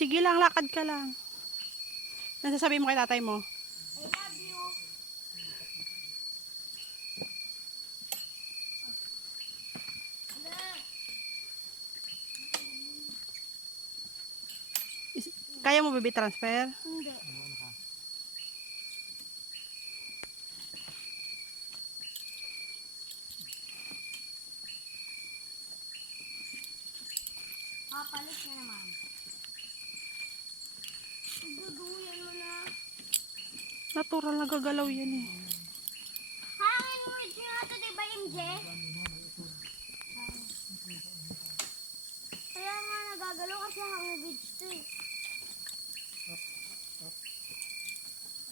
Sige lang, lakad ka lang. Nasasabi mo kay tatay mo? I love you. Kaya mo baby transfer? Hindi. Papalit na naman. Guguyan mo na. Natural na gagalaw yan eh. Hangin mo ito nga ito, diba MJ? Kaya nga nagagalaw kasi hangin beach ito eh.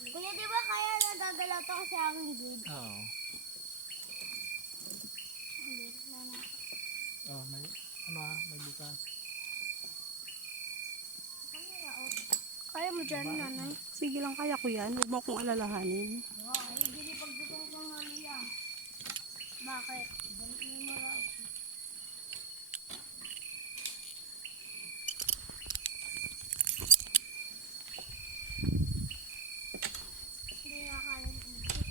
Kuya, diba kaya nagagalaw ito kasi hangin beach? Oo. Oh, may may bukas. Kaya mo dyan, nanay? Sige lang, kaya ko yan. Huwag mo akong alalahanin. Oo, ay dili pagdutong kang haliya. Bakit? Balik mo yung maraos. Hindi nga kaya ng isip.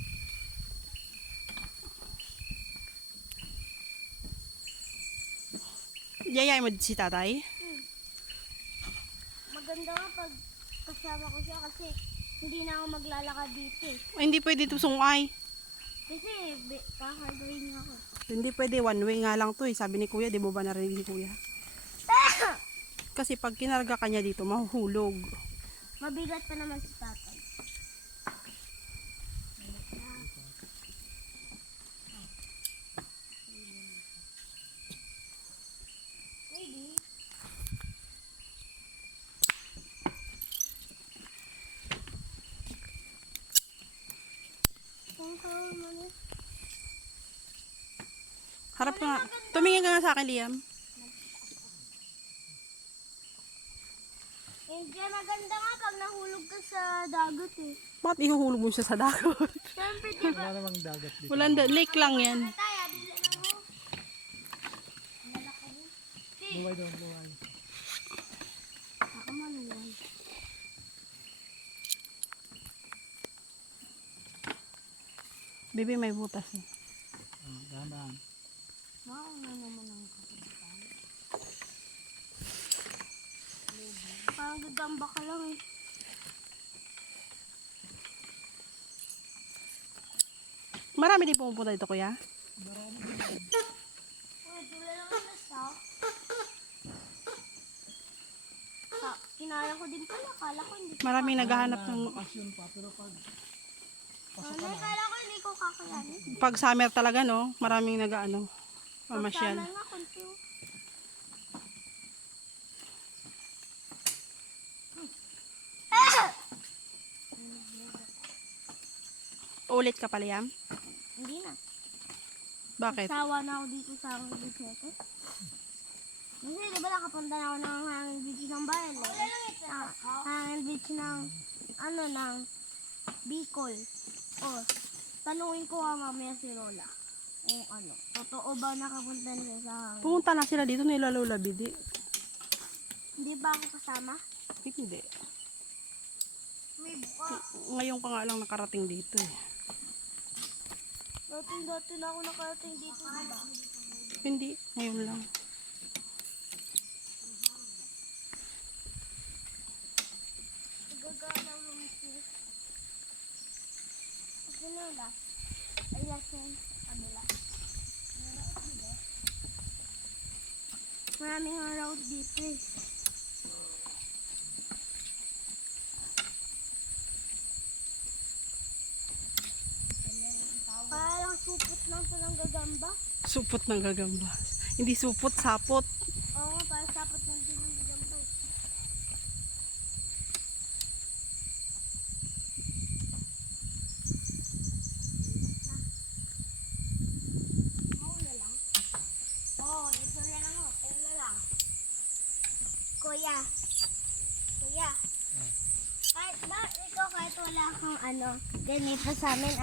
Yayain mo si tatay? Maganda nga pag kasama ko siya kasi hindi na ako maglalakad dito eh. Ay, hindi pwede ito sungay. Kasi kakargahin ako. Hindi pwede, one way nga lang to eh. Sabi ni kuya, di mo ba narinig ni kuya? Kasi pag kinarga ka niya dito, mahuhulog. Mabigat pa naman si tatay. Maybe. Harap ka nga. Tumingin ka nga sa akin, Liam. Hindi, maganda nga pag nahulog ka sa dagat eh. Bakit ihuhulog mo siya sa dagat? Siyempre, di ba? Wala namang dagat dito. Walang lake lang yan. Tayo, bila na mo. Malaki din. Luway doon, luway. Ako maluway. Baby, may butas eh. Oh, dahan-dahan. Ano naman ang kapitan? Parang gagamba ka lang eh. Marami din pumupunta dito, kuya. Uy, dula lang ang nasa. Kinaya ko din pala. Kala ko hindi ko. Maraming naghahanap ng... Bakasyon pa, pero pag Kala ko hindi ko kakayanin. Pag summer talaga, no? Maraming nag-ano. Mamasyal. Pagkama nga, konti. Ulit ka pala, Liam? Hindi na. Bakit? Sawa na ako dito sa hangin beach na ito. Hindi, di ba nakapunta na ako ng hangin beach ng bayan? Hangin beach ng, ng Bicol. O, tanungin ko nga mamaya si Lola. Kung totoo ba nakapunta niya sa hangin? Pumunta na sila dito, nila Lola Bidi. Hindi ba ako kasama? Hindi. May buka. Ngayon ka nga lang nakarating dito eh. Dati na ako nakarating dito, di ba? Hindi, ngayon lang. Gagalaw yung misis. Kasi Lola, ayan sa kabila. Maraming road dito eh. Parang supot lang ito ng gagamba. Supot ng gagamba. Hindi supot, sapot. Oo nga, parang sapot lang din ng gagamba eh. Ito na lang ako. Ito na lang. Kuya. Kahit ba, ikaw kahit wala kang ganito sa amin,